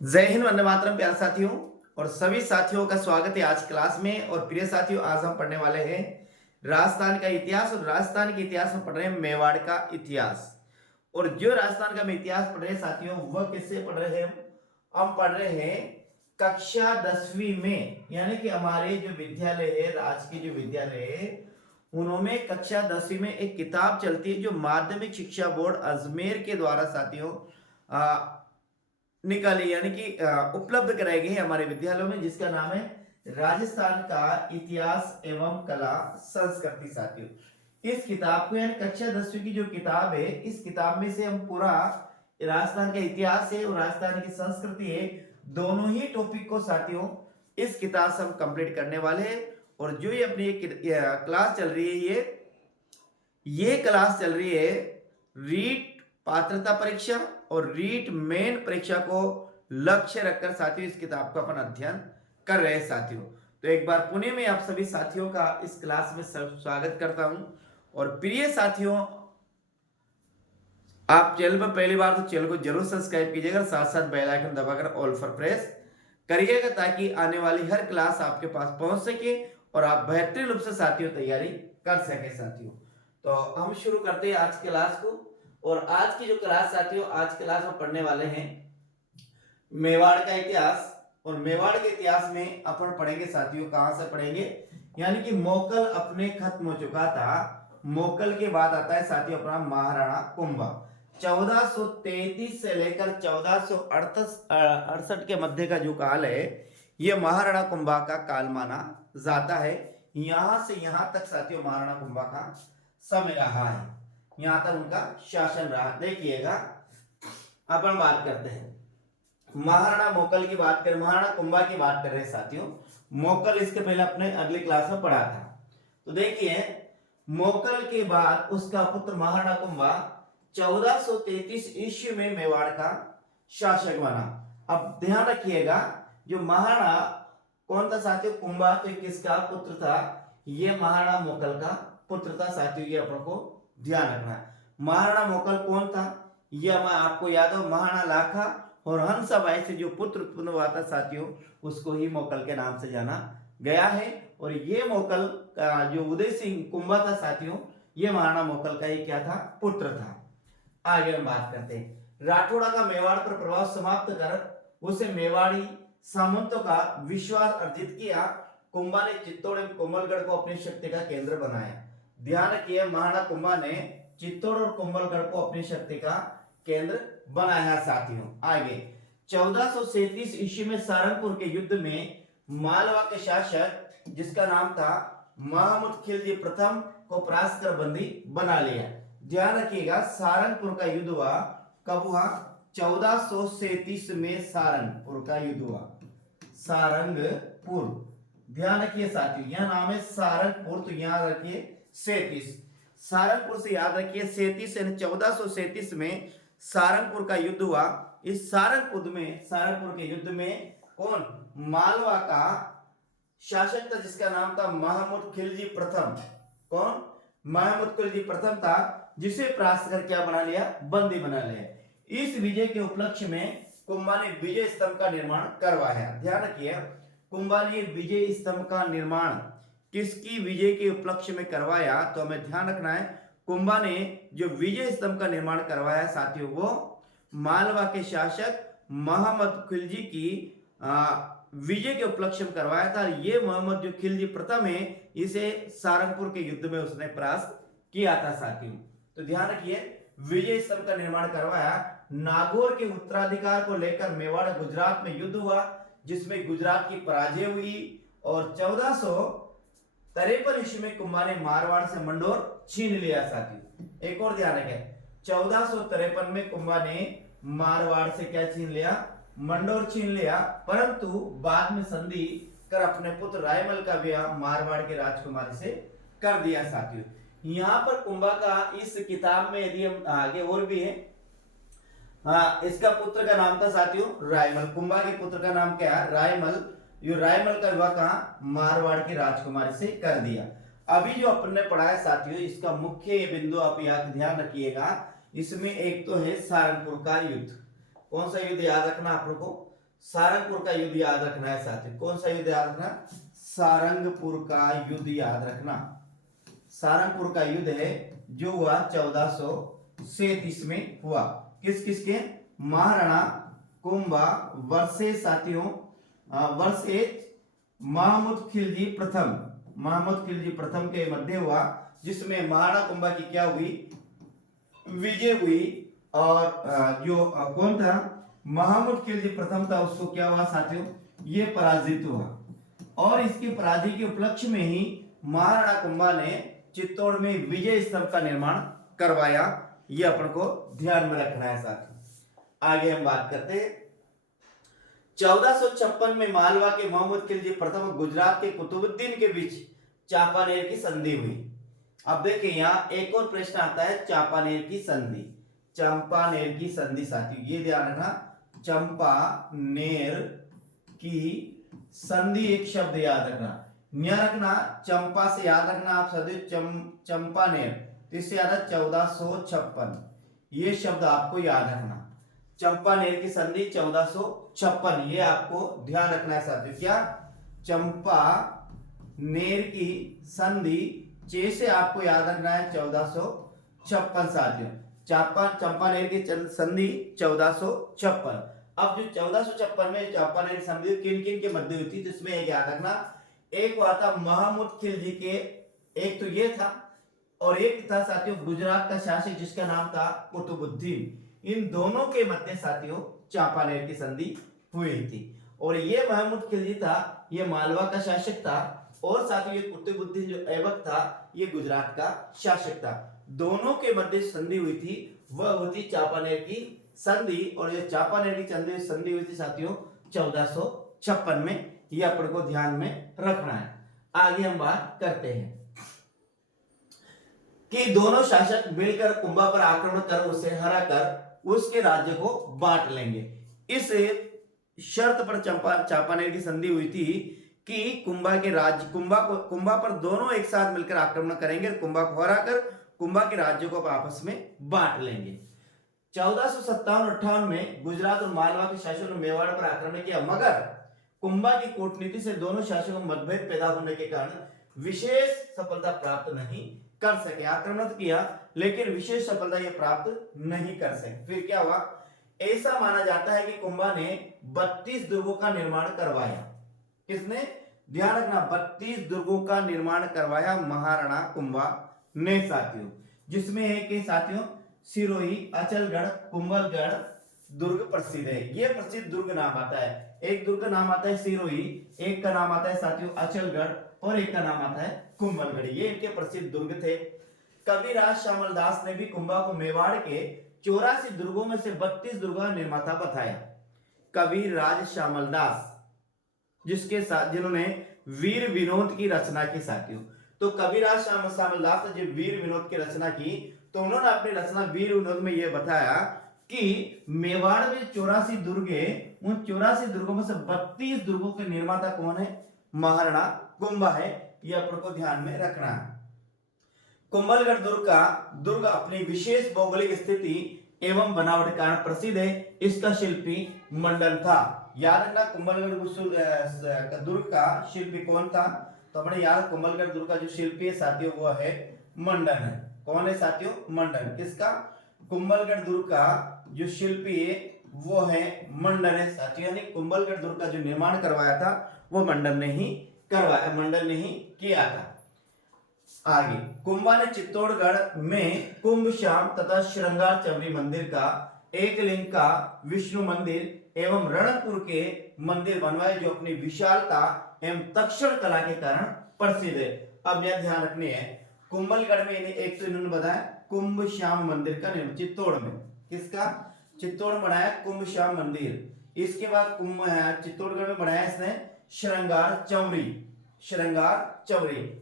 जय हिंद, वंदे मातरम प्यारे साथियों। और सभी साथियों का स्वागत है आज क्लास में। और प्रिय साथियों, आज हम पढ़ने वाले हैं राजस्थान का इतिहास। और राजस्थान के इतिहास में पढ़ रहे हैं मेवाड़ का इतिहास। और जो राजस्थान का हम इतिहास पढ़ रहे हैं साथियों, वह किससे पढ़ रहे हैं? हम पढ़ रहे हैं कक्षा 10वीं में, यानी कि हमारे जो विद्यालय है, राजकीय जो विद्यालय है, उन्होंने कक्षा 10वीं में एक किताब चलती है जो माध्यमिक शिक्षा बोर्ड अजमेर के द्वारा साथियों निकाली, यानी कि उपलब्ध कराई गई है हमारे विद्यालयों में, जिसका नाम है राजस्थान का इतिहास एवं कला संस्कृति साथियों। इस किताब को, यानी कक्षा 10वीं की जो किताब है, इस किताब में से हम पूरा राजस्थान का इतिहास है और राजस्थान की संस्कृति है, दोनों ही टॉपिक को साथियों इस किताब से हम कंप्लीट करने वाले हैं। और जो ये अपनी क्लास चल रही है, ये क्लास चल रही है रीट पात्रता परीक्षा और रीट मेन परीक्षा को लक्ष्य रखकर साथियों इस किताब का अपन अध्ययन कर रहे हैं साथियों। तो एक बार पुणे में आप सभी साथियों का इस क्लास में स्वागत करता हूं। और प्रिय साथियों, आप चैनल पर पहली बार तो चैनल को जरूर सब्सक्राइब कीजिएगा, साथ साथ बेल आइकन दबाकर ऑल फॉर प्रेस करिएगा, ताकि आने वाली हर क्लास आपके पास पहुंच सके और आप बेहतरीन रूप से साथियों तैयारी कर सके साथियों। तो हम शुरू करते हैं आज की क्लास को। और आज की जो क्लास साथियों, आज क्लास में पढ़ने वाले हैं मेवाड़ का इतिहास। और मेवाड़ के इतिहास में अपन पढ़ेंगे साथियों, कहां से पढ़ेंगे, यानी कि मोकल अपने खत्म हो चुका था। मोकल के बाद आता है साथियों अपना महाराणा कुंभा। 1433 से लेकर 1468 के मध्य का जो काल है, यह महाराणा कुंभा का काल माना जाता है। यहां से यहां तक साथियों महाराणा कुंभा का समय रहा है, यहां तक उनका शासन रहा। देखिएगा, अपन बात करते हैं महाराणा मोकल की बात करें, महाराणा कुंभा की बात कर रहे हैं साथियों। मोकल इसके पहले अपने अगली क्लास में पढ़ा था। तो देखिए, मोकल के बाद उसका पुत्र महाराणा कुंभा 1433 ईस्वी में मेवाड़ का शासक बना। अब ध्यान रखिएगा, जो महाराणा कौन था साथियों? कुंभा, तो किसका पुत्र था? ये महाराणा मोकल का पुत्र था साथियों, ये अपन को ध्यान रखना है। महाराणा मोकल कौन था? यह आपको याद हो, महाराणा लाखा और हंसाबाई से जो पुत्र उत्पन्न हुआ था साथियों, उसको ही मोकल के नाम से जाना गया है। और ये मोकल का जो उदय सिंह कुंभा था साथियों, ये महाराणा मोकल का ही क्या था? पुत्र था। आगे हम बात करते हैं राठौड़ा का मेवाड़ पर प्रभाव समाप्त कर उसे मेवाड़ी सामंतों का विश्वास अर्जित किया। कुंभा ने चित्तौड़ एवं कोमलगढ़ को अपनी शक्ति का केंद्र बनाया। ध्यान रखिए, महाराणा कुंभा ने चित्तौड़ और कोमलगढ़ को अपनी शक्ति का केंद्र बनाया साथियों। आगे 1437 ईस्वी में सारंगपुर के युद्ध में मालवा के शासक, जिसका नाम था महमूद खिलजी प्रथम, को परास्त कर बंदी बना लिया। ध्यान रखिएगा, सारंगपुर का युद्ध हुआ कब हुआ? 1437 में सारंगपुर का युद्ध हुआ। सारंगपुर, ध्यान रखिए साथियों, यह नाम है सारंगपुर, तो यहां रखिए 37। सारंगपुर से याद रखिए 37, यानी 1437 में सारंगपुर का युद्ध हुआ। इस सारंगपुर के युद्ध में कौन? मालवा का शासक था, जिसका नाम था महमूद खिलजी प्रथम। कौन? महमूद खिलजी प्रथम था, जिसे परास्त कर क्या बना लिया? बंदी बना लिया। इस विजय के उपलक्ष्य में कुंभा ने विजय स्तंभ का निर्माण करवाया। ध्यान रखिए, कुंभा ने विजय स्तंभ का निर्माण किसकी विजय के उपलक्ष्य में करवाया? तो हमें ध्यान रखना है, कुंभा ने जो विजय स्तंभ का निर्माण करवाया साथियों, वो मालवा के शासक मोहम्मद खिलजी की विजय के उपलक्ष्य में करवाया था। ये मोहम्मद जो खिलजी प्रथम है, इसे सारंगपुर के युद्ध में उसने परास्त किया था साथियों। तो ध्यान रखिए, विजय स्तंभ का निर्माण करवाया। नागौर के उत्तराधिकार को लेकर मेवाड़ गुजरात में युद्ध हुआ, जिसमें गुजरात की पराजय हुई। और 1453 ईस्वी में कुंभा ने मारवाड़ से मंडोर छीन लिया साथियों। एक और ध्यान रखें, 1453 में कुंभा ने मारवाड़ से क्या छीन लिया? मंडोर छीन लिया। परंतु बाद में संधि कर अपने पुत्र रायमल का विवाह मारवाड़ के राजकुमारी से कर दिया साथियों। यहां पर कुंभा का इस किताब में यदि हम आगे और भी है, इसका पुत्र का नाम था साथियों रायमल। कुंभा के पुत्र का नाम क्या है? रायमल। ये रायमल का विवाह कहां? मारवाड़ की राजकुमारी से कर दिया। अभी जो अपन ने पढ़ा है साथियों, इसका मुख्य बिंदु आप यहाँ ध्यान रखिएगा। इसमें एक तो है सारंगपुर का युद्ध। कौन सा युद्ध याद रखना आप लोग को? सारंगपुर का युद्ध याद रखना है साथियों। कौन सा युद्ध याद रखना? सारंगपुर का युद्ध याद रखना। सारंगपुर का युद्ध है जो हुआ 1437 में हुआ। किस किस के? महाराणा कुंभा वर्सेस साथियों वर्सेस महमूद खिलजी प्रथम, महमूद खिलजी प्रथम के मध्य हुआ, जिसमें महाराणा कुंभा की क्या हुई? विजय हुई। और जो कौन था? महमूद खिलजी प्रथम था, उसको क्या हुआ साथियों? ये पराजित हुआ। और इसके पराजय के उपलक्ष्य में ही महाराणा कुंभा ने चित्तौड़ में विजय स्तंभ का निर्माण करवाया। ये अपन को ध्यान में रखना है साथियों। आगे हम बात करते हैं। 1456 में मालवा के महमूद खिलजी प्रथम गुजरात के कुतुबुद्दीन के बीच चांपानेर की संधि हुई। अब देखिए यहाँ एक और प्रश्न आता है, चांपानेर की संधि। चंपानेर की संधि साथियों ये ध्यान रखना, चंपानेर की संधि एक शब्द याद रखना। यहाँ रखना चंपा से याद रखना आप सदैव चंपानेर, तो इससे याद है 1456, ये शब्द आपको याद रखना। चंपानेर की संधि 1456, ये आपको ध्यान रखना है साथियों। क्या? चंपानेर की संधि चे से आपको याद रखना है 1456 साथियों। चंपानेर की संधि 1456। अब जो 1456 में चंपानेर की संधि किन किन के मध्य हुई थी, तो इसमें एक याद रखना, एक हुआ था महमूद खिलजी के, एक तो ये था, और एक था साथियों गुजरात का शासक जिसका नाम था कुतुबुद्दीन। इन दोनों के मध्य साथियों चांपानेर की संधि हुई थी। और ये महमूद खिलजी था, ये मालवा का शासक था, और साथियों ये कुतुबुद्दीन जो ऐबक था, ये गुजरात का शासक था। दोनों के मध्य संधि हुई थी, वह हुई थी चांपानेर की संधि। और ये चांपानेर की संधि हुई थी साथियों 1456 में। ये अपन को ध्यान में रखना है। आगे हम बात करते हैं कि दोनों शासक मिलकर कुंभा पर आक्रमण कर उसे हराकर उसके राज्य को बांट लेंगे। इस शर्त पर चांपानेर की संधि हुई थी कि कुंभा पर दोनों एक साथ मिलकर आक्रमण करेंगे, कुंभा को हराकर कुंभा के राज्यों को आपस में बांट लेंगे। 1457-58 में गुजरात और मालवा के शासकों ने मेवाड़ पर आक्रमण किया, मगर कुंभा की कूटनीति से दोनों शासकों में मतभेद पैदा होने के कारण विशेष सफलता प्राप्त नहीं कर सके। आक्रमण किया लेकिन विशेष सफलता ये प्राप्त नहीं कर सके। फिर क्या हुआ? ऐसा माना जाता है कि कुंभा ने 32 दुर्गों का निर्माण करवाया। किसने? ध्यान रखना, 32 दुर्गों का निर्माण करवाया महाराणा कुंभा ने साथियों, जिसमें है कि साथियों सिरोही, अचलगढ़, कुंभलगढ़ दुर्ग प्रसिद्ध है। ये प्रसिद्ध दुर्ग नाम आता है, एक दुर्ग का नाम आता है सिरोही, एक का नाम आता है साथियों अचलगढ़, और एक का नाम आता है कुंभलगढ़। ये इनके प्रसिद्ध दुर्ग थे। कविराज श्यामल दास ने भी कुंभा को मेवाड़ के 84 दुर्गों में से 32 दुर्गों का निर्माता बताया। कविराज श्यामल दास जिसके साथ जिन्होंने वीर विनोद की रचना की साथियों, तो कविराज श्यामल दास ने जब वीर विनोद की रचना की तो उन्होंने अपनी रचना वीर विनोद में यह बताया कि मेवाड़ में 84 दुर्ग है, उन 84 दुर्गों में से 32 दुर्गों के निर्माता कौन है? महाराणा कुंभा है। यह अपन को ध्यान में रखना है। कुंभलगढ़ दुर्ग अपनी विशेष भौगोलिक स्थिति एवं बनावट के कारण प्रसिद्ध है। इसका शिल्पी मंडन था। याद रखना कुंभलगढ़ दुर्ग का शिल्पी कौन था? तो अपने याद कुंभलगढ़ दुर्ग का जो शिल्पी है साथियों वो है मंडन है। कौन है साथियों? मंडन। किसका? कुंभलगढ़ दुर्ग का जो शिल्पी है वो है मंडन है साथियों। यानी कुंभलगढ़ दुर्ग का जो निर्माण करवाया था वो मंडन ने ही करवाया, मंडन ने ही किया था। आगे कुंभा ने चित्तौड़गढ़ में कुंभ श्याम तथा श्रृंगार चवरी मंदिर का, एक लिंग का विष्णु मंदिर एवं रणकपुर के मंदिर बनवाए जो अपनी विशालता एवं तक्षण कला के कारण प्रसिद्ध है। अब यह ध्यान रखनी है, कुंभलगढ़ में एक तो इन्होंने बताया कुंभ श्याम मंदिर का निर्माण चित्तौड़ में, किसका? चित्तौड़ में बनाया कुंभ श्याम मंदिर। इसके बाद चित्तौड़गढ़ में बनाया इसने श्रृंगार चवरी।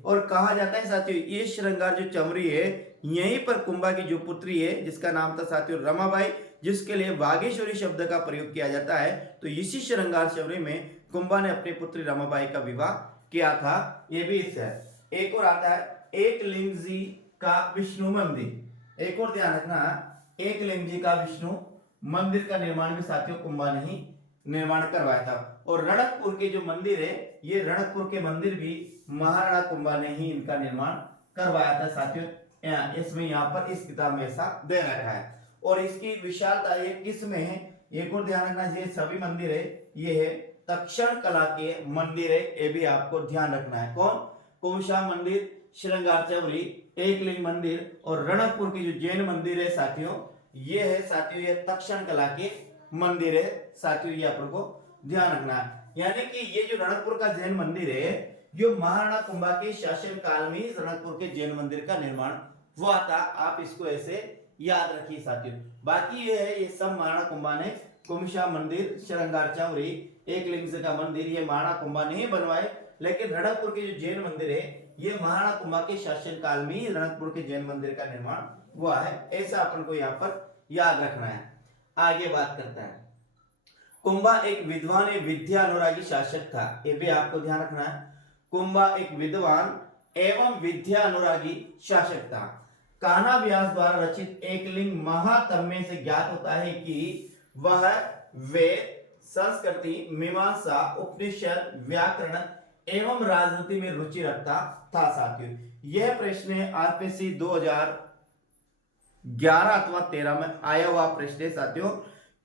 और कहा जाता है साथियों ये श्रृंगार जो चवरी है यहीं पर कुंभा की जो पुत्री है जिसका नाम था साथियों रमाबाई, जिसके लिए वागेश्वरी शब्द का प्रयोग किया जाता है, तो इसी श्रृंगार चवरी में कुंभा ने अपनी पुत्री रमाबाई का विवाह किया था। ये भी इससे एक और आता है एक लिंग जी का विष्णु मंदिर। एक और ध्यान रखना, एक लिंग जी का विष्णु मंदिर का निर्माण भी साथियों कुंभा ने ही निर्माण करवाया था। और रणकपुर के जो मंदिर है, ये रणकपुर के मंदिर भी महाराणा कुंभा ने ही इनका निर्माण करवाया था साथियों। इसमें यहाँ पर इस किताब में ऐसा दे रखा है। और इसकी विशालता ये किस में है, एक और ध्यान रखना चाहिए, सभी मंदिर है ये है तक्षण कला के मंदिर है, ये भी आपको ध्यान रखना है। कौन? कोमशा मंदिर, श्रृंगार चौरी, एकलिंग मंदिर और रणकपुर की जो जैन मंदिर है साथियों, ये है साथियों ये तक्षण कला के मंदिर है साथियों, ये अपन को ध्यान रखना है। यानी कि ये जो रणकपुर का जैन मंदिर है, ये महाराणा कुंभा के शासन काल में रणकपुर के जैन मंदिर का निर्माण हुआ था। आप इसको ऐसे याद रखिए साथियों। बाकी ये है, ये सब महाराणा कुंभा ने, कुमशा मंदिर, श्रृंगार चौरी, एकलिंग का मंदिर, ये महाराणा कुंभा ने ही बनवाए। लेकिन रणकपुर के जो जैन मंदिर है, ये महाराणा कुंभा के शासन काल में ही रणकपुर के जैन मंदिर का निर्माण हुआ है, ऐसा अपन को यहाँ पर याद रखना है। आगे बात करता है, कुंभा एक विद्वान विद्या अनुरागी शासक था, ये भी आपको ध्यान रखना है। कुंभा एक विद्वान एवं विद्या अनुरागी शासक था। कान्हा व्यास द्वारा रचित एकलिंग महात्म्य से ज्ञात होता है कि वह वेद, संस्कृति, मीमांसा, उपनिषद, व्याकरण एवं राजनीति में रुचि रखता था साथियों। यह प्रश्न आरपीसी 2011 अथवा 13 में आया हुआ प्रश्न है साथियों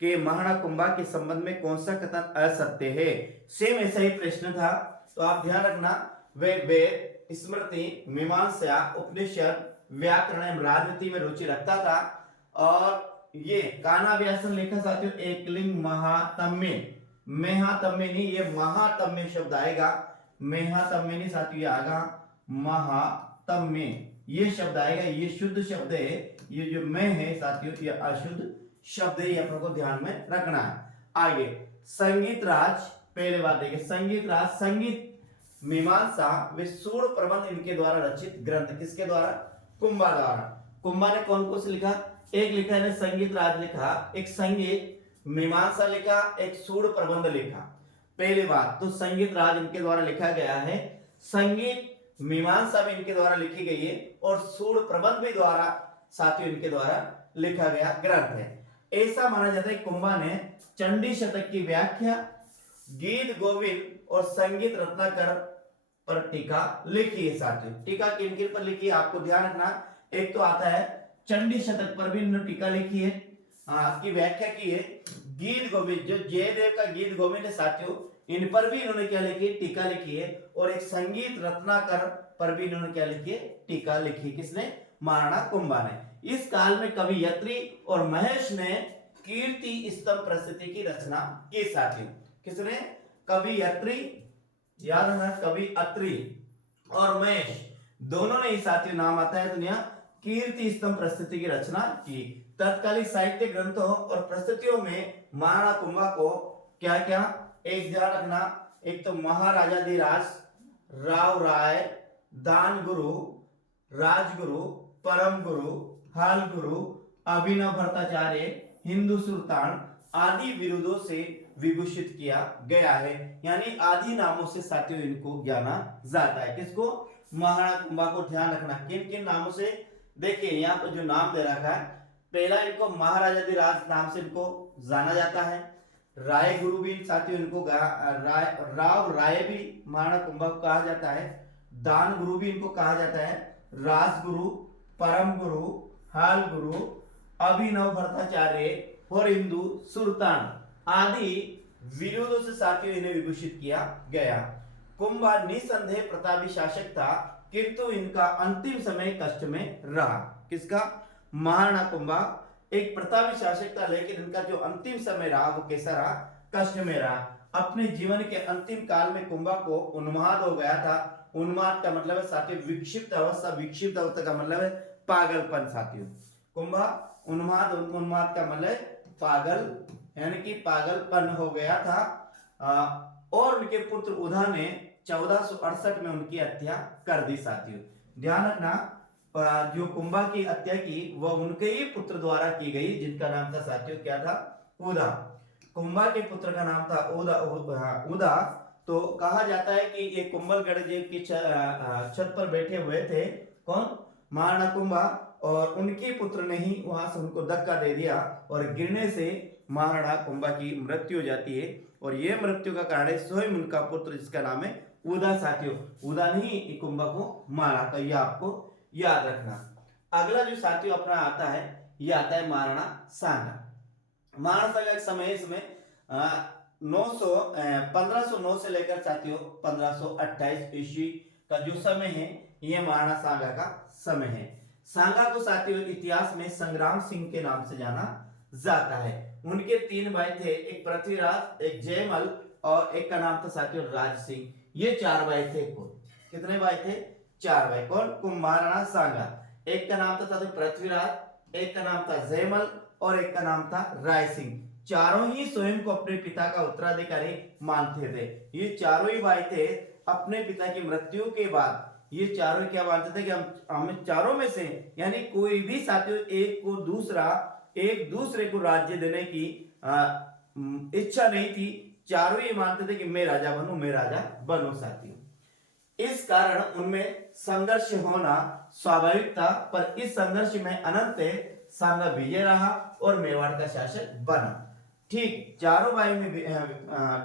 कि महाराणा कुंभा के संबंध में कौन सा कथन असत्य है। सेम ऐसा ही प्रश्न था, तो आप ध्यान रखना, वे वेद, स्मृति, मीमांसा, उपनिषद, व्याकरण एवं राजनीति में रुचि रखता था। और ये कान्हा व्यास ने लिखा साथियों एकलिंग महात्म्य, महात्म्य नहीं, ये महात्म्य शब्द आएगा, महात्म्य नहीं साथियों, ये आएगा महात्म्य, ये शब्द आएगा, ये शुद्ध शब्द है, ये जो मैं है साथियों ये अशुद्ध शब्द है, ये अपने को ध्यान में रखना है। आगे संगीत राज, पहले बात देखिए, संगीत राज, संगीत मीमांसा व सूर प्रबंध इनके द्वारा रचित ग्रंथ, किसके द्वारा? कुंभा द्वारा। कुंभा ने कौन कौन से लिखा? एक लिखा है संगीत राज लिखा, एक संगीत मीमांसा लिखा, एक सूर प्रबंध लिखा। पहली बात तो संगीत राज इनके द्वारा लिखा गया है, संगीत मीमांसा भी इनके द्वारा लिखी गई है और सूर प्रबंध भी द्वारा साथियों इनके द्वारा लिखा गया ग्रंथ है। ऐसा माना जाता है कुंभा ने चंडी शतक की व्याख्या, गीत गोविंद और संगीत रत्नाकर पर टीका लिखी है साथियों। टीका किन किन पर लिखी है आपको ध्यान रखना, एक तो आता है चंडी शतक पर भी इन्होंने टीका लिखी है, की व्याख्या की है। गीत गोविंद जो जयदेव का गीत गोविंद है साथियों, इन पर भी इन्होंने क्या लिखी? टीका लिखी है। और एक संगीत रत्नाकर पर भी इन्होंने क्या लिखी है? टीका लिखी। किसने? महाराणा कुंभा ने। इस काल में कवियत्री और महेश ने कीर्ति स्तंभ प्रस्तुति की रचना की साथियों। किसने? कवियत्री, याद रखना, कवियत्री और महेश दोनों ने ही साथियों नाम आता है दुनिया, कीर्ति स्तंभ प्रस्तुति की रचना की। तत्कालीन साहित्य ग्रंथों और प्रस्तुतियों में महाराणा कुंभा को क्या क्या एक ध्यान रखना, एक तो महाराजाधिराज, राव राय, दान गुरु, राजगुरु, परम गुरु, हाल गुरु, अभिनव भट्टाचार्य, हिंदू सुल्तान आदि विरुद्धों से विभूषित किया गया है। यानी आदि नामों से साथियों इनको जाना जाता है। किसको? महाराणा कुंभा को ध्यान रखना, किन किन नामों से? देखिए यहाँ पर जो नाम दे रखा है, पहला इनको महाराजाधिराज नाम से इनको जाना जाता है। राय गुरु भी साथियों इनको राव राय भी महाराणा कुंभा को कहा जाता है। दान गुरु भी इनको कहा जाता है। राजगुरु, परम गुरु, हाल गुरु, अभिनव भट्टाचार्य और हिंदू सुल्तान आदि विरोधों से साथियों इन्हें विभूषित किया गया। कुंभा निसंदेह प्रतापी शासक था, किंतु इनका अंतिम समय कष्ट में रहा। किसका? महाराणा कुंभा एक प्रतापी शासक था, लेकिन इनका जो अंतिम समय रहा वो कैसा रहा? कष्ट में रहा। अपने जीवन के अंतिम काल में कुंभा को उन्माद हो गया था। उन्माद का मतलब है साथियों विक्षिप्त अवस्था, विक्षिप्त अवस्था का मतलब है पागलपन साथियों। कुंभा उन्माद, उन्माद का मतलब पागल, यानी कि पागलपन हो गया था। और उनके पुत्र उधा ने 1468 में उनकी हत्या कर दी साथियों। ध्यान रखना, जो कुंभा की हत्या की वह उनके ही पुत्र द्वारा की गई, जिनका नाम था साथियों क्या था? उदा। कुंभा के पुत्र का नाम था उदा। तो कहा जाता है कि ये कुंभलगढ़ की छत पर बैठे हुए थे, कौन? महाराणा कुंभा, और उनके पुत्र ने ही वहां से उनको धक्का दे दिया और गिरने से महाराणा कुंभा की मृत्यु हो जाती है और ये मृत्यु का कारण है स्वयं उनका पुत्र जिसका नाम है उदा साथियों। उदा नहीं कुंभा को मारा, तो ये आपको याद रखना। अगला जो साथियों अपना आता है ये आता है महाराणा सांगा। महाराणा सांगा के समय इसमें 1509 से लेकर साथियों 1528 ईस्वी का जो समय है ये महाराणा सांगा का समय है। सांगा को साथियों इतिहास में संग्राम सिंह के नाम से जाना जाता है। उनके 3 भाई थे, एक पृथ्वीराज, एक जयमल और एक का नाम था साथियों राज सिंह। ये 4 भाई थे। कुल कितने भाई थे? 4 भाई। कौन? महाराणा सांगा। एक का नाम था साथियों पृथ्वीराज, एक का नाम था जयमल और एक का नाम था राय सिंह। चारों ही स्वयं को अपने पिता का उत्तराधिकारी मानते थे। ये चारों ही भाई थे। अपने पिता की मृत्यु के बाद ये चारों क्या मानते थे कि हम चारों में से यानी कोई भी साथियों एक दूसरे को राज्य देने की इच्छा नहीं थी। चारों ही मानते थे कि मैं राजा बनूं साथियों। इस कारण उनमें संघर्ष होना स्वाभाविक था, पर इस संघर्ष में अनंत सांगा विजय रहा और मेवाड़ का शासक बना। ठीक, चारों भाई में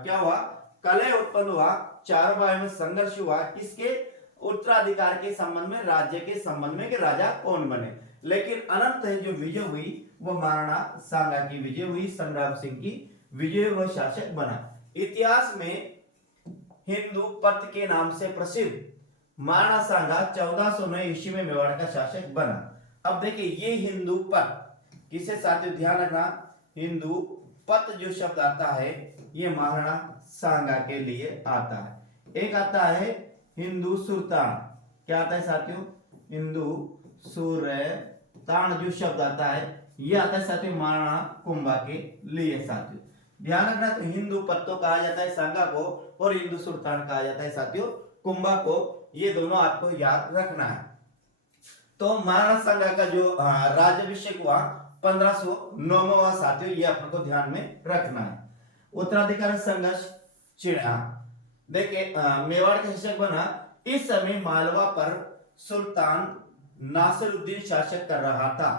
क्या हुआ? कलह उत्पन्न हुआ, चारों भाई में संघर्ष हुआ। किसके? उत्तराधिकार के संबंध में, राज्य के संबंध में कि राजा कौन बने। लेकिन अनंत जो विजय हुई वो महाराणा सांगा की विजय हुई, संग्राम सिंह की विजय, वह शासक बना। इतिहास में हिंदू पत के नाम से प्रसिद्ध महाराणा सांगा 1409 ईस्वी में मेवाड़ का शासक बना। अब देखिए ये हिंदू पत किसे साथियों ध्यान रखना, हिंदू पत जो शब्द आता है ये महाराणा सांगा के लिए आता है। एक आता है हिंदू सुल्तान। क्या आता है साथियों? हिंदू सुल्तान जो शब्द आता है ये आता है साथियों महाराणा कुंभा के लिए। साथियों ध्यान रखना, तो हिंदू पत्तो कहा जाता है सांगा को और हिंदू सुल्तान कहा जाता है साथियों कुंभा को। ये दोनों आपको याद रखना है। तो महाराणा सांगा का जो राज्याभिषेक हुआ 1509 साथियों, ये आपको ध्यान में रखना है। उत्तराधिकार संघर्ष छिड़ा। देखिए मेवाड़ का शासक बना। इस समय मालवा पर सुल्तान नासिरुद्दीन शासक कर रहा था।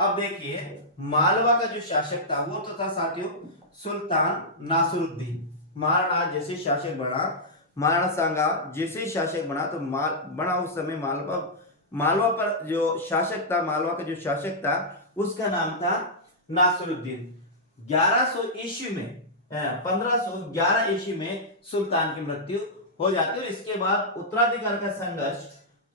अब देखिए मालवा का जो शासक था वो तो था साथियों सुल्तान नासिरुद्दीन। महाराणा जैसे शासक बना, महाराणा सांगा जैसे शासक बना तो बना उस समय मालवा पर जो शासक था, मालवा का जो शासक था उसका नाम था नासिरुद्दीन। 1100 ईस्वी में 1511 ईस्वी में सुल्तान की मृत्यु हो जाती है और इसके बाद उत्तराधिकार का संघर्ष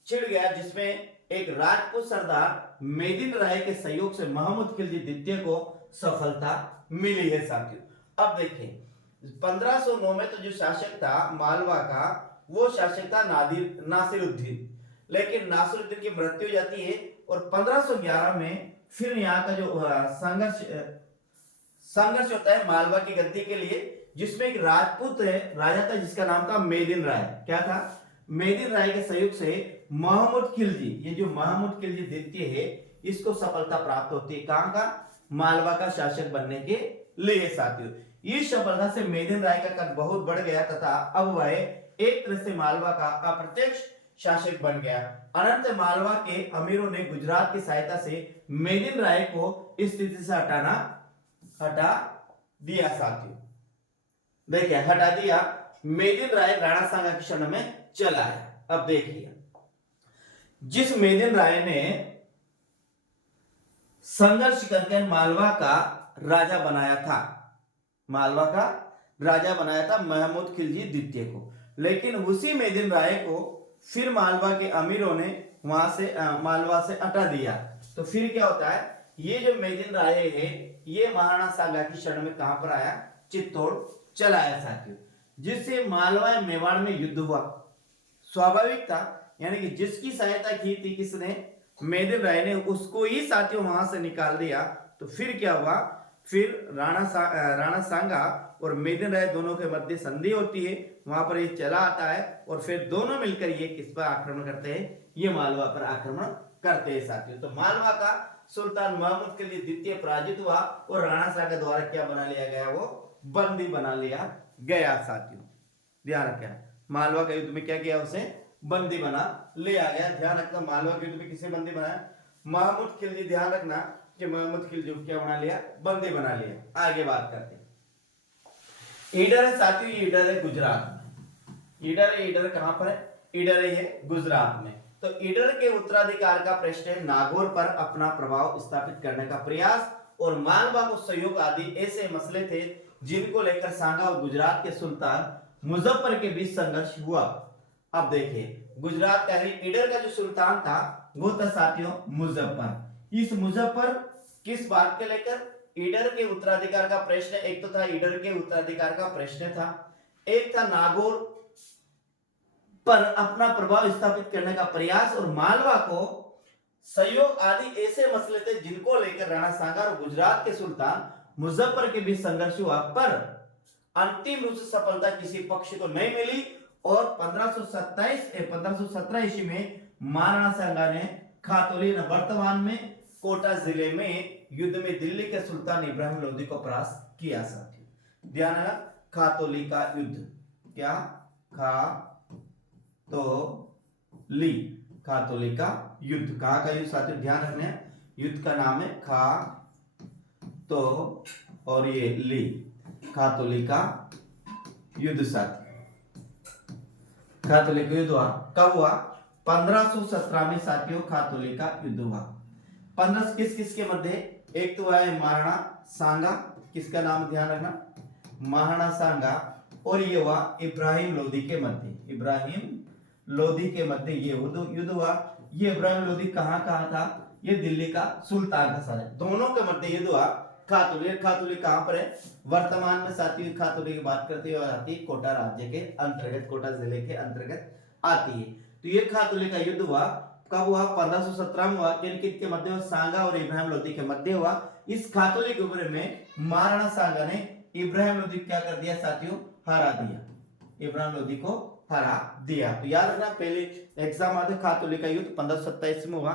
छिड़ गया, जिसमें एक राजपूत सरदार मेदिन राय के सहयोग से महमूद खिलजी द्वितीय को सफलता मिली है साथियों। अब देखिए 1509 में तो जो शासक था मालवा का वो शासक था नासिरुद्दीन, लेकिन नासिरुद्दीन की मृत्यु हो जाती है और 1511 में फिर यहाँ का जो संघर्ष होता है मालवा की गद्दी के लिए, जिसमें एक राजपूत राजा था जिसका नाम था मेदिन राय। क्या था? मेदिन राय के सहयोग से महमूद खिलजी, ये जो महमूद खिलजी द्वितीय है इसको सफलता प्राप्त होती है। कहां का? मालवा का शासक बनने के लिए साथियों। इस सफलता से मेदिन राय का कद बहुत बढ़ गया तथा अब वह एक तरह से मालवा का अप्रत्यक्ष शासक बन गया। अनंत मालवा के अमीरों ने गुजरात की सहायता से मेदिन राय को इस स्थिति से हटा दिया साथियों। देखिए हटा दिया। मेदिन राय राणा सांगा के शरण में चला है। अब देखिए जिस मेदिन राय ने संघर्ष करके मालवा का राजा बनाया था, मालवा का राजा बनाया था महमूद खिलजी द्वितीय को, लेकिन उसी मेदिन राय को फिर मालवा के अमीरों ने वहां से मालवा से हटा दिया। तो फिर क्या होता है? ये जो मेदिन राय है ये महाराणा सांगा की शरण में कहां पर आया? चित्तौड़ चला आया साथियों, जिससे मालवा मेवाड़ में युद्ध हुआ। स्वाभाविक था, यानी कि जिसकी सहायता की थी किसने? मेदिन राय ने, उसको ही साथियों वहां से निकाल दिया। तो फिर क्या हुआ? फिर राणा सांगा और मेदिन राय दोनों के मध्य संधि होती है, वहां पर ये चला आता है और फिर दोनों मिलकर ये किस पर आक्रमण करते हैं? ये मालवा पर आक्रमण करते हैं साथियों। तो मालवा का सुल्तान महमूद के लिए द्वितीय पराजित हुआ और राणा सांगा द्वारा क्या बना लिया गया? वो बंदी बना लिया गया साथियों। ध्यान रखना, मालवा के युद्ध में क्या किया? उसे बंदी बना लिया गया। ध्यान रखना मालवा के युद्ध में किसे बंदी बनाया? महमूद खिलजी। ध्यान रखना कि मोहम्मद खिलजी को क्या बना लिया, बंदी बना लिया। आगे बात करते हैं। ईडर है साथियों, ईडर है गुजरात में। ईडर है, ईडर कहां पर है, ईडर है ये गुजरात में। तो ईडर के उत्तराधिकार का प्रश्न है, नागौर पर अपना प्रभाव स्थापित करने का प्रयास और मालवा को सहयोग आदि ऐसे मसले थे जिनको लेकर सांगा और गुजरात के सुल्तान मुजफ्फर के बीच संघर्ष हुआ। अब देखिए गुजरात का ईडर का जो सुल्तान था वो था साथियों मुजफ्फर। इस मुजफ्फर किस बात के लेकर, ईडर के उत्तराधिकार का प्रश्न, एक तो था ईडर के उत्तराधिकार का प्रश्न था, एक था नागौर पर अपना प्रभाव स्थापित करने का प्रयास और मालवा को सहयोग आदि ऐसे मसले थे जिनको लेकर राणा सांगा और गुजरात के सुल्तान मुजफ्फर के बीच संघर्ष हुआ, पर अंतिम रूप से सफलता किसी पक्ष को नहीं मिली और 1517 ईस्वी में महाराणा सांगा ने खातौली वर्तमान में कोटा जिले में युद्ध में दिल्ली के सुल्तान इब्राहिम लोदी को परास्त किया। साथियों ध्यान रखना, खातौली का युद्ध, क्या, खातौली का युद्ध, कहाँ का युद्ध साथियों, ध्यान रखना, युद्ध का नाम है खा तो और ये ली, खातौली का युद्ध। साथियों खातौली का युद्ध हुआ कब हुआ, 1517 में साथियों खातौली का युद्ध हुआ। 15 किस किस के मध्य, एक तो है महाराणा सांगा, किसका नाम ध्यान रखना, महाराणा सांगा, और ये हुआ इब्राहिम लोदी के मध्य, इब्राहिम लोदी के मध्य ये युद्ध हुआ। ये इब्राहिम लोदी कहाँ था, ये दिल्ली का सुल्तान था। सारे दोनों के मध्य युद्ध हुआ। खातौली कहाँ पर है, वर्तमान में साथियों खातौली की बात करते हुए आती है कोटा राज्य के अंतर्गत, कोटा जिले के अंतर्गत आती है। तो ये खातौली का युद्ध हुआ कब हुआ, 1517 में हुआ। किन किन के मध्य हुआ, सांगा और इब्राहिम लोदी के मध्य हुआ। इस खातौली के उपरे में महाराणा सांगा ने इब्राहिम लोदी क्या कर दिया साथियों, हरा दिया, इब्राहिम लोदी को हरा दिया। तो याद रखना पहले एग्जाम आते, खातौली का युद्ध 1527 में हुआ,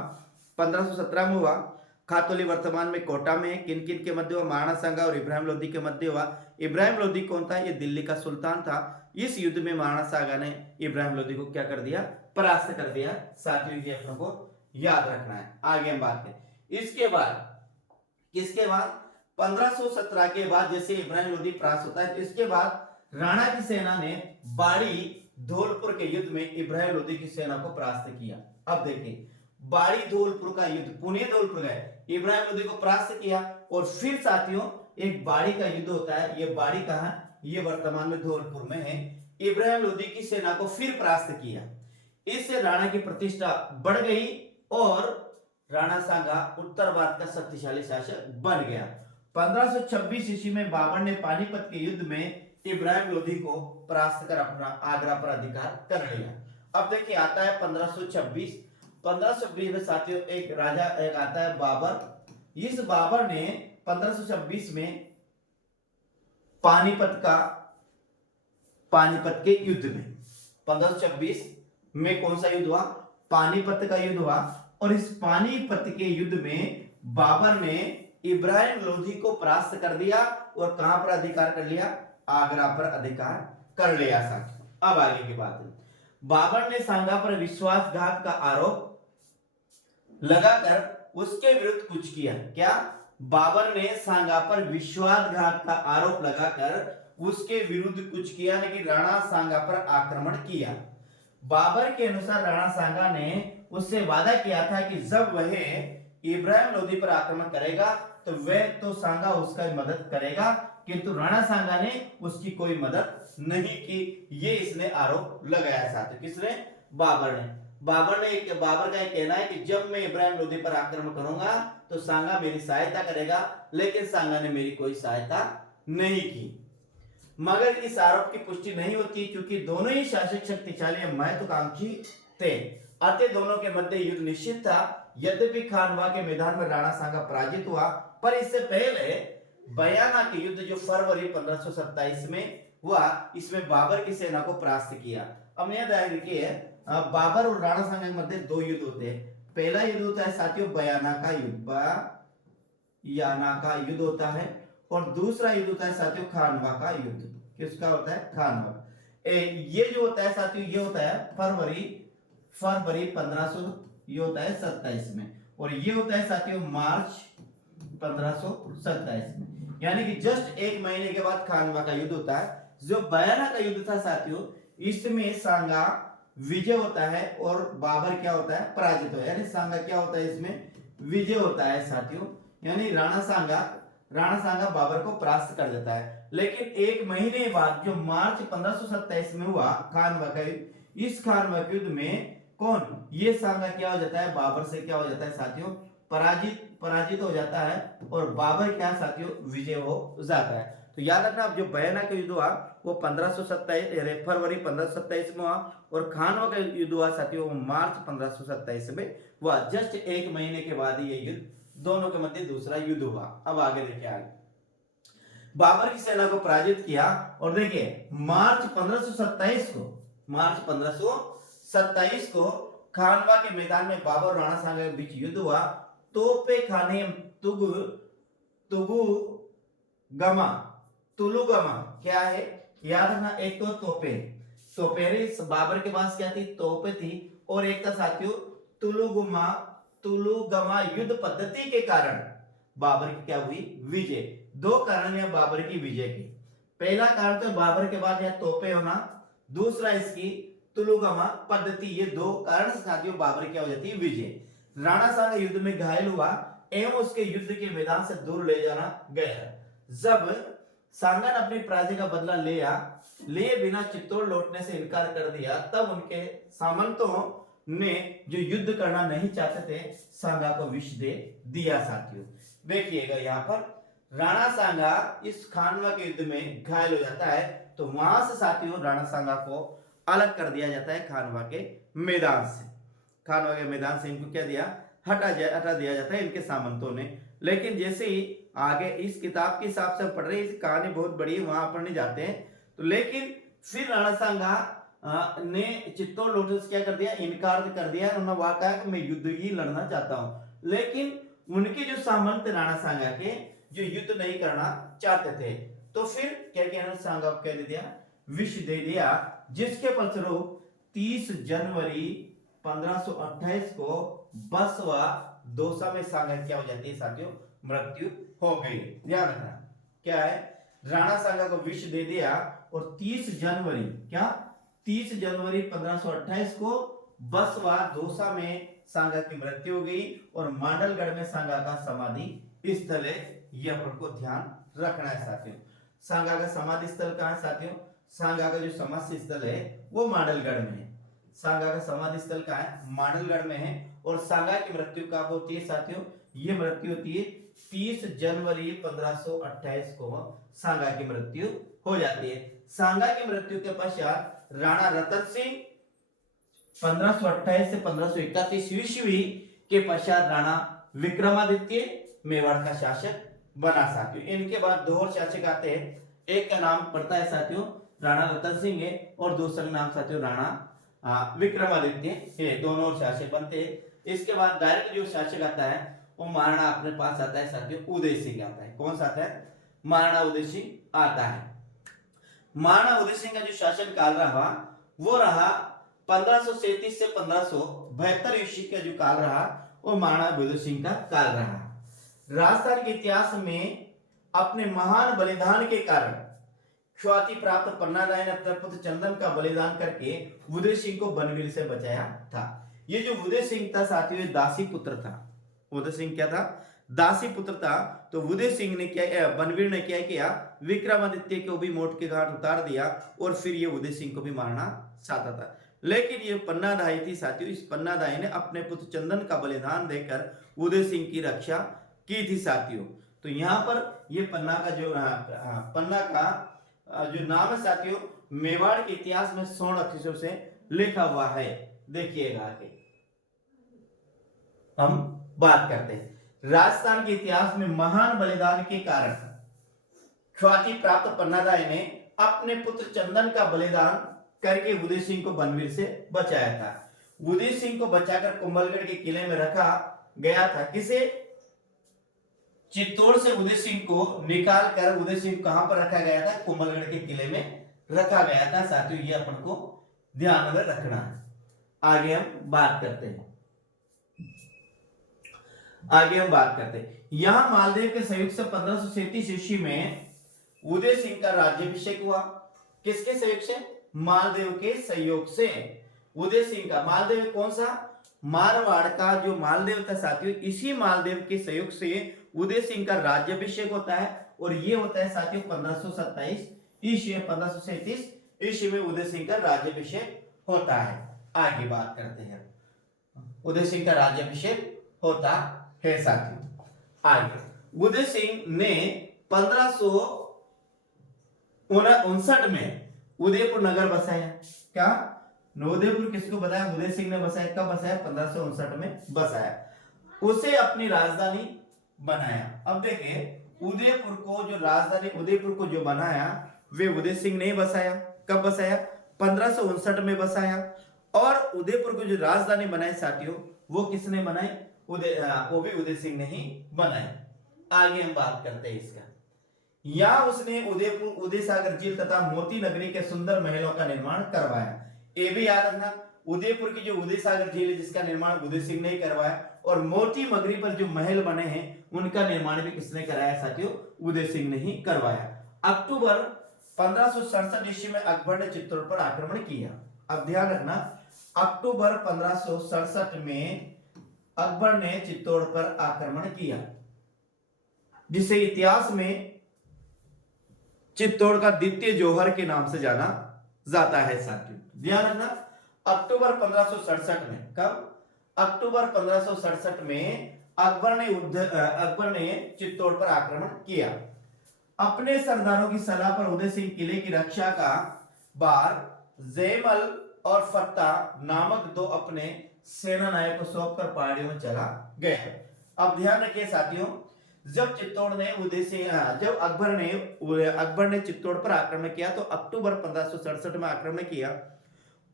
1517 में हुआ। खातौली वर्तमान में कोटा में है। किन किन के मध्य हुआ, महाराणा सांगा और इब्राहिम लोदी के मध्य हुआ। इब्राहिम लोदी कौन था, ये दिल्ली का सुल्तान था। इस युद्ध में महाराणा सांगा ने इब्राहिम लोदी को क्या कर दिया, परास्त कर दिया। साथियों ये अपनों को याद रखना है। आगे हम बात करें। इसके बाद किसके बाद, 1517 के बाद जैसे इब्राहिम लोदी परास्त होता है, इसके बाद राणा की सेना ने बाड़ी धौलपुर के युद्ध में इब्राहिम लोदी की सेना को परास्त किया। अब देखिए बाड़ी धौलपुर का युद्ध, पुणे धौलपुर गए, इब्राहिम लोदी को परास्त किया। और फिर साथियों एक बाड़ी का युद्ध होता है, ये बाड़ी कहां, ये वर्तमान में धौलपुर में है। इब्राहिम लोदी की सेना को फिर परास्त किया। इससे राणा की प्रतिष्ठा बढ़ गई और राणा सांगा उत्तर भारत का शक्तिशाली शासक बन गया। 1526 ईस्वी में बाबर ने पानीपत के युद्ध में इब्राहिम लोदी को परास्त कर अपना आगरा पर अधिकार कर लिया। अब देखिए आता है 1526 में साथियों एक राजा एक आता है बाबर। इस बाबर ने 1526 में पानीपत के युद्ध में, 1526 में कौन सा युद्ध हुआ, पानीपत का युद्ध हुआ। और इस पानीपत के युद्ध में बाबर ने इब्राहिम लोदी को परास्त कर दिया और कहां पर अधिकार कर लिया, आगरा पर अधिकार कर लिया। साथियों अब आगे की बात है, बाबर ने सांगा पर विश्वासघात का आरोप लगाकर उसके विरुद्ध कुछ किया। क्या, बाबर ने सांगा पर विश्वासघात का आरोप लगाकर उसके विरुद्ध कुछ किया, यानी कि राणा सांगा पर आक्रमण किया। बाबर के अनुसार राणा सांगा ने उससे वादा किया था कि जब वह इब्राहिम लोदी पर आक्रमण करेगा तो वह तो सांगा उसका मदद करेगा, किंतु राणा सांगा ने उसकी कोई मदद नहीं की। ये इसने आरोप लगाया। साथ किसने, बाबर ने। बाबर का एक कहना है कि जब मैं इब्राहिम लोदी पर आक्रमण करूंगा तो सांगा मेरी सहायता करेगा, लेकिन सांगा ने मेरी कोई सहायता नहीं की। मगर इस आरोप की पुष्टि नहीं होती क्योंकि दोनों ही शासक शक्तिशाली महत्वाकांक्षी थे, अतः दोनों के मध्य युद्ध निश्चित था। यद्यपि खानवा के मैदान में राणा सांगा पराजित हुआ, पर इससे पहले बयाना के युद्ध जो फरवरी 1527 में हुआ, इसमें बाबर की सेना को परास्त किया। अब याद रखिए बाबर और राणा सांगा के मध्य दो युद्ध होते हैं। पहला युद्ध होता है साथियों बयाना का युद्ध होता है, और दूसरा युद्ध होता है साथियों खानवा का युद्ध। किसका होता है, खानवा। ये जो होता है साथियों ये होता है फरवरी 1527 में, और ये होता है साथियों मार्च 1527 में, यानी कि जस्ट एक महीने के बाद खानवा का युद्ध होता है। जो बयाना का युद्ध था साथियों, इसमें सांगा विजय होता है और बाबर क्या होता है, पराजित होता है। यानी सांगा क्या होता है, इसमें विजय होता है साथियों, यानी राणा सांगा बाबर को परास्त कर देता है। लेकिन एक महीने बाद जो मार्च 1527 में हुआ खानवा का युद्ध, इस खानवा के युद्ध में कौन, ये सांगा क्या हो जाता है, बाबर से क्या हो जाता है साथियों, पराजित हो जाता है और बाबर क्या साथियों, विजय हो जाता है। तो याद रखना, अब जो बयाना का युद्ध हुआ वो 1527 फरवरी 1527 में हुआ, और खानवा का युद्ध हुआ साथियों मार्च 1527 में हुआ। जस्ट एक महीने के बाद ये युद्ध, दोनों के मध्य दूसरा युद्ध हुआ। अब आगे देखिए, आगे बाबर की सेना को पराजित किया, और देखिए मार्च 1527 को खानवा के मैदान में बाबर और राणा सांगा के बीच युद्ध हुआ। तोपे खाने तुलुगमा क्या है, याद रखना, एक तो तोपेरे बाबर के पास क्या थी, तोपे थी, और एक था साथियों तुलुगमा युद्ध पद्धति के कारण बाबर की क्या हुई, विजय। दो कारण है बाबर की विजय के। पहला कारण तो बाबर के बाद यह तोपे होना, दूसरा इसकी तुलुगमा पद्धति। ये दो कारण साथियों बाबर क्या हो जाती है, विजय। राणा सांगा युद्ध में घायल हुआ एवं उसके युद्ध के मैदान से दूर ले जाना गया। जब सांगा ने अपनी पराजय का बदला लिए बिना चित्तौड़ लौटने से इनकार कर दिया, तब उनके सामंतों ने जो युद्ध करना नहीं चाहते थे, सांगा को विष दे दिया साथियों। देखिएगा यहाँ पर राणा सांगा इस खानवा के युद्ध में घायल हो जाता है, तो वहां से साथियों राणा सांगा को अलग कर दिया जाता है खानवा के मैदान से। खानवा के मैदान से इनको क्या दिया, हटा दिया जाता है इनके सामंतों ने। लेकिन जैसे ही आगे इस किताब के हिसाब से हम पढ़ रहे हैं, इस कहानी बहुत बड़ी है, वहां पढ़ने जाते हैं, तो लेकिन फिर राणा सांगा ने चित्तौड़ लौटने से क्या कर दिया, इनकार कर दिया। उन्होंने वहां कहा कि मैं युद्ध ही लड़ना चाहता हूं, लेकिन उनके जो सामंत राणा सांगा के जो युद्ध नहीं करना चाहते थे, तो फिर क्या किया, सांगा को कह दिया, विष दे दिया, जिसके फलस्वरूप 30 जनवरी 1528 को बसवा दौसा में सांगा क्या हो जाती है साथियों, मृत्यु हो गई। ध्यान रखना क्या है, राणा सांगा को विष दे दिया, और 30 जनवरी 1528 को बसवा दौसा में सांगा की मृत्यु हो गई, और मांडलगढ़ में सांगा का समाधि स्थल है। ये अपन को ध्यान रखना है साथियों। सांगा का समाधि स्थल कहाँ है साथियों, सांगा का जो समाधि स्थल है वो मांडलगढ़ में है। सांगा का समाधि स्थल कहाँ है, मांडलगढ़ में है। और सांगा की मृत्यु कब होती है साथियों, ये मृत्यु होती है 30 जनवरी 1528 को सांगा की मृत्यु हो जाती है। सांगा की मृत्यु के पश्चात राणा रतन सिंह 1528 से 1531 ईस्वी के पश्चात राणा विक्रमादित्य मेवाड़ का शासक बना साथियों। इनके बाद दो और शासक आते हैं, एक का नाम पड़ता है साथियों राणा रतन सिंह है, और दूसरा नाम साथियों राणा विक्रमादित्य है। दोनों और शासक बनते हैं। इसके बाद डायरेक्ट जो शासक आता है वो महाराणा अपने पास आता है साथियों, उदय सिंह आता है। कौन सा आता है, महाराणा उदय सिंह आता है। महाराणा उदय सिंह का जो शासन काल रहा वो रहा 1537 से 1572 ईस्वी का जो काल रहा वो महाराणा उदय सिंह का काल रहा। राजस्थान के इतिहास में अपने महान बलिदान के कारण ख्याति प्राप्त पन्नादाई ने अपने पुत्र चंदन का बलिदान करके उदय सिंह को बनवीर से बचाया था। ये जो उदय सिंह था साथियों, दासी पुत्र था। उदय सिंह क्या था, दासी पुत्र था। तो उदय सिंह ने क्या, बनवीर ने क्या किया, विक्रमादित्य को भी मौत के घाट उतार दिया, और फिर ये उदय सिंह को भी मारना चाहता था। लेकिन ये पन्नादाई थी साथियों, इस पन्नादाई ने अपने पुत्र चंदन का बलिदान देकर उदय सिंह की रक्षा की थी साथियों। तो यहाँ पर ये पन्ना का जो नाम है साथियों, मेवाड़ के इतिहास में स्वर्ण अक्षरों से लिखा हुआ है। देखिएगा आगे हम बात करते हैं। राजस्थान के इतिहास में महान बलिदान के कारण ख्याति प्राप्त पन्नादाई ने अपने पुत्र चंदन का बलिदान करके उदय सिंह को बनवीर से बचाया था। उदय सिंह को बचाकर कुंभलगढ़ के किले में रखा गया था। किसे, चित्तौड़ से उदय सिंह को निकाल कर उदय सिंह कहां पर रखा गया था, कुंभलगढ़ के किले में रखा गया था साथियों। ये अपन को ध्यान में रखना है। आगे हम बात करते हैं। आगे हम बात करते हैं। यहाँ मालदेव के सहयोग से 1537 ईस्वी में उदय सिंह का राज्याभिषेक हुआ। किसके सहयोग से? मालदेव के सहयोग से उदय सिंह का। मालदेव कौन सा? मारवाड़ का जो मालदेव था साथियों, इसी मालदेव के सहयोग से उदय सिंह का राज्याभिषेक होता है और ये होता है साथियों 1527 ईस्वी, 1537 ईस्वी में उदय सिंह का राज्याभिषेक होता है। आगे बात करते हैं, उदय सिंह का राज्याभिषेक होता है साथियों। आगे उदय सिंह ने 1559 में उदयपुर नगर बसाया। क्या? उदयपुर किसको बताया? उदय सिंह ने बसाया। कब बसाया? 1559 में बसाया। उसे अपनी राजधानी बनाया। अब देखिए, उदयपुर को जो राजधानी, उदयपुर को जो बनाया वे उदय सिंह ने बसाया। कब बसाया? 1559 में बसाया। और उदयपुर को जो राजधानी बनाई साथियों, वो किसने बनाई? वो भी उदय सिंह ने ही बनाई। आगे हम बात करते हैं इसका। यहाँ उसने उदयपुर, उदय सागर झील तथा मोती नगरी के सुंदर महलों का निर्माण करवाया। ये भी याद रखना, उदयपुर की जो उदय सागर झील है जिसका निर्माण उदय सिंह ने ही करवाया, और मोती नगरी पर जो महल बने हैं उनका निर्माण भी किसने कराया साथियों? उदय सिंह ने ही करवाया। अक्टूबर 1567 ईस्वी में अकबर ने चित्तौड़ पर आक्रमण किया। अब ध्यान रखना, अक्टूबर 1567 में अकबर ने चित्तौड़ पर आक्रमण किया, जिसे इतिहास में चित्तौड़ का द्वितीय जौहर के नाम से जाना जाता है साथियों। ध्यान रखना, अक्टूबर 1567 में। कब? अक्टूबर 1567 में अकबर ने चित्तौड़ पर आक्रमण किया। अपने सरदारों की सलाह पर उदय सिंह किले की रक्षा का बार जयमल और फत्ता नामक दो अपने सेना नायक को सौंपकर पहाड़ियों में चला गया। अब ध्यान रखिए साथियों, जब चित्तौड़ ने जब अकबर ने चित्तौड़ पर आक्रमण किया तो अक्टूबर 1567 में आक्रमण किया।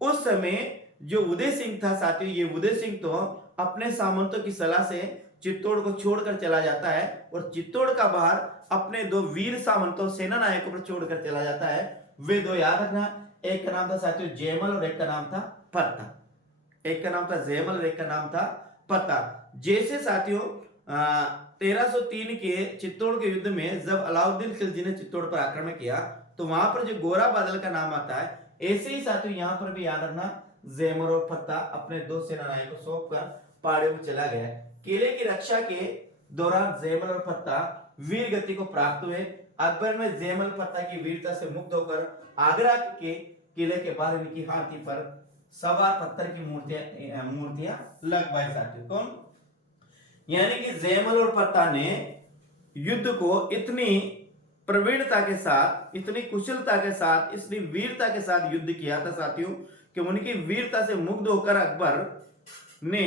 उस समय जो उदय सिंह था साथियों, ये उदय सिंह तो अपने सामंतों की सलाह से चित्तौड़ को छोड़कर चला जाता है और चित्तौड़ का बाहर अपने दो वीर सामंतों, सेना नायकों पर छोड़कर चला जाता है। वे दो याद रखना, एक का नाम था साथियों जयमल और एक का नाम था फत्ता। एक का नाम था जयमल और एक का नाम था फत्ता। जैसे साथियों 1303 के चित्तौड़ के युद्ध में जब अलाउद्दीन खिलजी ने चित्तौड़ पर आक्रमण किया तो वहां पर जो गोरा बादल का नाम आता है, ऐसे ही साथियों यहाँ पर भी याद रखना, जयमल और फत्ता अपने दो सेना नायकों को सौंपकर पहाड़ियों में चला गया। किले की रक्षा के दौरान जयमल और फत्ता वीर गति को प्राप्त हुए। अकबर ने जयमल फत्ता की वीरता से मुक्त होकर आगरा के किले के बाहर इनकी हाथी पर सवार पत्थर की मूर्तियां लगवाई साथियों। कौन? यानी कि जयमल और फत्ता ने युद्ध को इतनी प्रवीणता के साथ, इतनी कुशलता के साथ, इतनी वीरता के साथ युद्ध किया था साथियों कि उनकी वीरता से मुग्ध होकर अकबर ने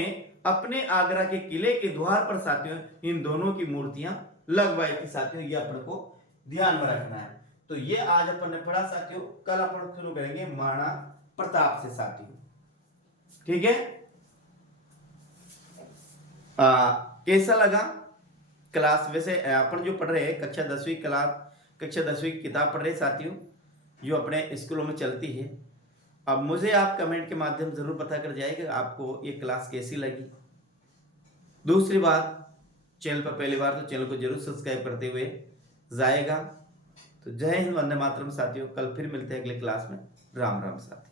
अपने आगरा के किले के द्वार पर साथियों इन दोनों की मूर्तियां लगवाई थी साथियों। ये अपन को ध्यान में रखना है। तो ये आज अपन ने पढ़ा साथियों। कल अपन शुरू करेंगे महाराणा प्रताप से साथियों, ठीक है? कैसा लगा क्लास? वैसे अपन जो पढ़ रहे हैं कक्षा 10वीं क्लास, कक्षा 10वीं की किताब पढ़ रहे साथियों, जो अपने स्कूलों में चलती है। अब मुझे आप कमेंट के माध्यम जरूर पता कर जाएगा आपको ये क्लास कैसी लगी। दूसरी बात, चैनल पर पहली बार तो चैनल को जरूर सब्सक्राइब करते हुए जाएगा। तो जय हिंद, वंदे मातरम साथियों। कल फिर मिलते हैं अगले क्लास में। राम राम साथियों।